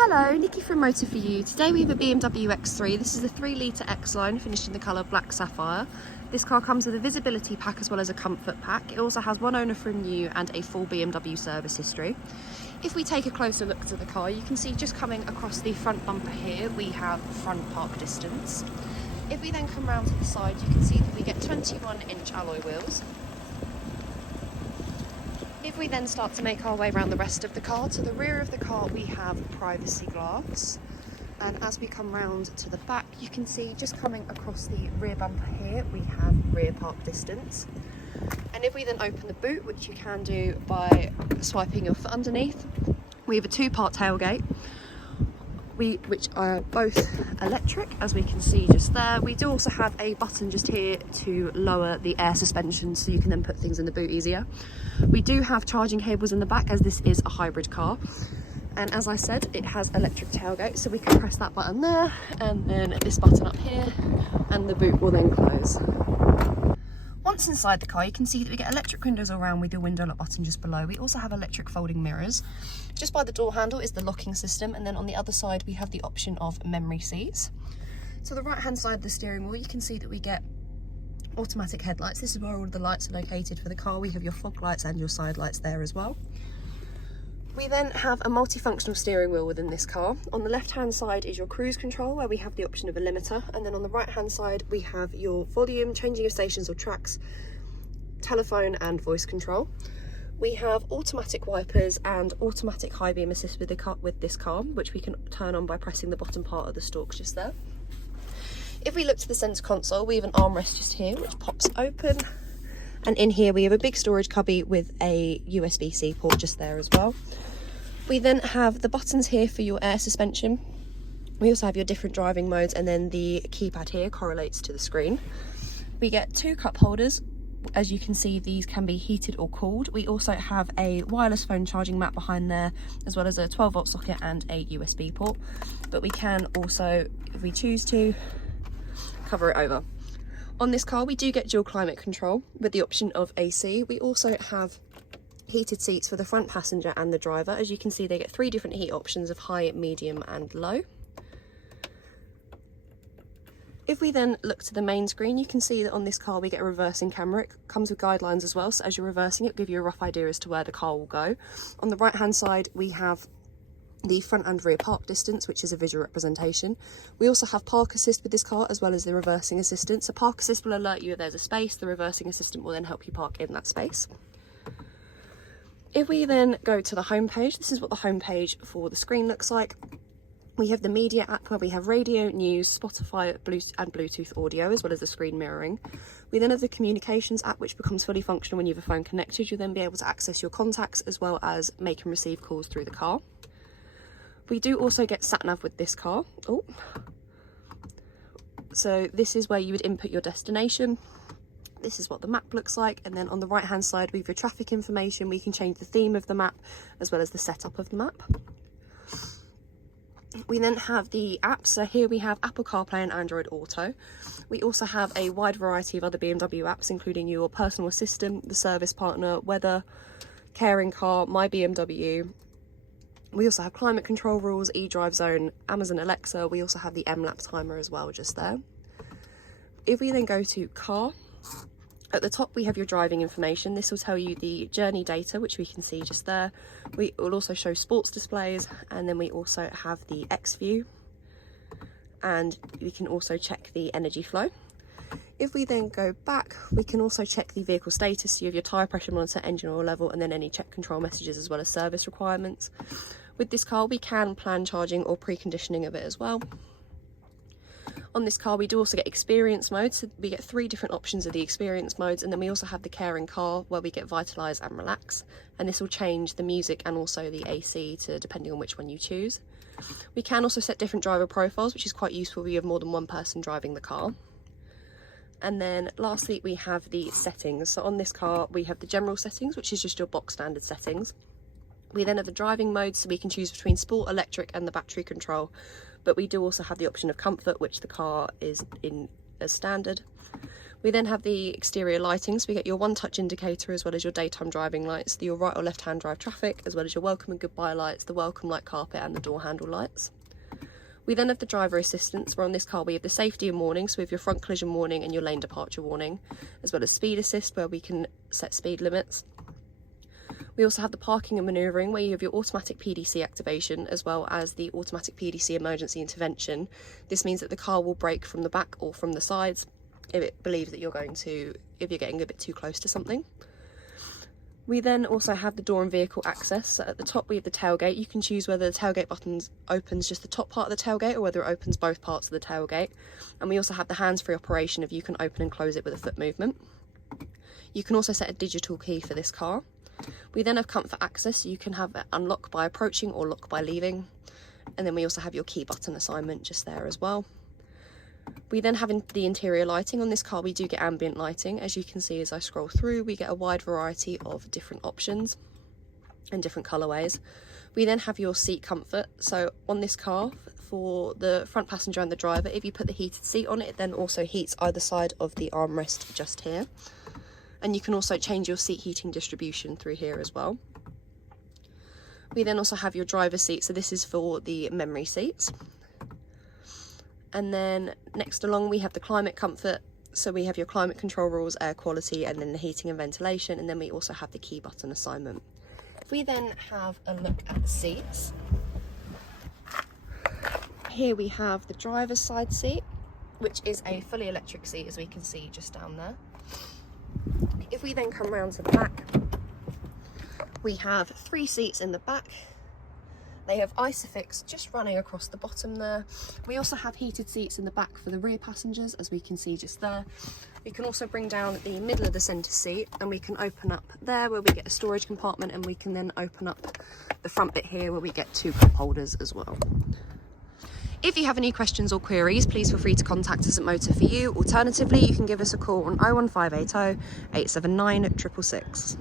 Hello, Nikki from Motor4U. Today we have a BMW X3. This is a 3-litre X-Line finished in the colour Black Sapphire. This car comes with a visibility pack as well as a comfort pack. It also has one owner from new and a full BMW service history. If we take a closer look to the car, you can see just coming across the front bumper here, we have front park distance. If we then come round to the side, you can see that we get 21-inch alloy wheels. If we then start to make our way around the rest of the car, to the rear of the car we have privacy glass, and as we come round to the back you can see just coming across the rear bumper here we have rear park distance. And if we then open the boot, which you can do by swiping your foot underneath, we have a 2-part tailgate which are both electric, as we can see just there. We do also have a button just here to lower the air suspension so you can then put things in the boot easier. We do have charging cables in the back as this is a hybrid car, and as I said, it has electric tailgate, so we can press that button there and then this button up here and the boot will then close. Once inside the car, you can see that we get electric windows all around with your window lock button just below. We also have electric folding mirrors. Just by the door handle is the locking system, and then on the other side we have the option of memory seats. To the right hand side of the steering wheel, you can see that we get automatic headlights. This is where all of the lights are located for the car. We have your fog lights and your side lights there as well. We then have a multifunctional steering wheel within this car. On the left hand side is your cruise control, where we have the option of a limiter, and then on the right hand side we have your volume, changing of stations or tracks, telephone and voice control. We have automatic wipers and automatic high beam assist with this car, which we can turn on by pressing the bottom part of the stalks just there. If we look to the centre console, we have an armrest just here which pops open, and in here we have a big storage cubby with a USB-C port just there as well. We then have the buttons here for your air suspension. We also have your different driving modes, and then the keypad here correlates to the screen. We get 2 cup holders. As you can see, these can be heated or cooled. We also have a wireless phone charging mat behind there, as well as a 12-volt socket and a USB port. But we can also, if we choose to, cover it over. On this car we do get dual climate control with the option of AC. We also have heated seats for the front passenger and the driver. As you can see, they get 3 different heat options of high, medium and low. If we then look to the main screen, you can see that on this car we get a reversing camera. It comes with guidelines as well, so as you're reversing it, it'll give you a rough idea as to where the car will go. On the right hand side we have the front and rear park distance, which is a visual representation. We also have park assist with this car, as well as the reversing assistant. So park assist will alert you if there's a space, the reversing assistant will then help you park in that space. If we then go to the home page, this is what the home page for the screen looks like. We have the media app where we have radio, news, Spotify, and Bluetooth audio, as well as the screen mirroring. We then have the communications app, which becomes fully functional when you have a phone connected. You'll then be able to access your contacts as well as make and receive calls through the car. We do also get sat-nav with this car. So this is where you would input your destination. This is what the map looks like, and then on the right hand side we have your traffic information. We can change the theme of the map as well as the setup of the map. We then have the apps. So here we have Apple CarPlay and Android Auto. We also have a wide variety of other BMW apps, including your personal assistant, the service partner, weather, caring car, my BMW. We also have climate control rules, eDrive zone, Amazon Alexa. We also have the M-Lap timer as well just there. If we then go to car, at the top we have your driving information. This will tell you the journey data, which we can see just there. We will also show sports displays, and then we also have the X view, and we can also check the energy flow. If we then go back, we can also check the vehicle status. So you have your tyre pressure monitor, engine oil level, and then any check control messages as well as service requirements. With this car we can plan charging or preconditioning of it as well. On this car we do also get experience mode, so we get 3 different options of the experience modes, and then we also have the caring car where we get vitalise and relax, and this will change the music and also the AC to depending on which one you choose. We can also set different driver profiles, which is quite useful if you have more than one person driving the car. And then lastly we have the settings. So on this car we have the general settings, which is just your box standard settings. We then have the driving modes, so we can choose between sport, electric and the battery control, but we do also have the option of comfort, which the car is in as standard. We then have the exterior lighting, so we get your one-touch indicator as well as your daytime driving lights, your right or left-hand drive traffic, as well as your welcome and goodbye lights, the welcome light carpet and the door handle lights. We then have the driver assistance, where on this car we have the safety and warning, so we have your front collision warning and your lane departure warning, as well as speed assist, where we can set speed limits. We also have the parking and manoeuvring, where you have your automatic PDC activation as well as the automatic PDC emergency intervention. This means that the car will brake from the back or from the sides if it believes that if you're getting a bit too close to something. We then also have the door and vehicle access. So at the top we have the tailgate. You can choose whether the tailgate button opens just the top part of the tailgate or whether it opens both parts of the tailgate. And we also have the hands-free operation if you can open and close it with a foot movement. You can also set a digital key for this car. We then have comfort access, so you can have it unlock by approaching or lock by leaving. And then we also have your key button assignment just there as well. We then have the interior lighting. On this car we do get ambient lighting. As you can see as I scroll through, we get a wide variety of different options and different colourways. We then have your seat comfort. So on this car, for the front passenger and the driver, if you put the heated seat on it, it then also heats either side of the armrest just here. And you can also change your seat heating distribution through here as well. We then also have your driver's seat. So this is for the memory seats. And then next along we have the climate comfort, so we have your climate control rules, air quality, and then the heating and ventilation, and then we also have the key button assignment. If we then have a look at the seats, here we have the driver's side seat, which is a fully electric seat, as we can see just down there. If we then come round to the back, we have 3 seats in the back. They have Isofix just running across the bottom there. We also have heated seats in the back for the rear passengers, as we can see just there. We can also bring down the middle of the centre seat, and we can open up there where we get a storage compartment, and we can then open up the front bit here where we get 2 cup holders as well. If you have any questions or queries, please feel free to contact us at Motor For You. Alternatively, you can give us a call on 01580 879 666.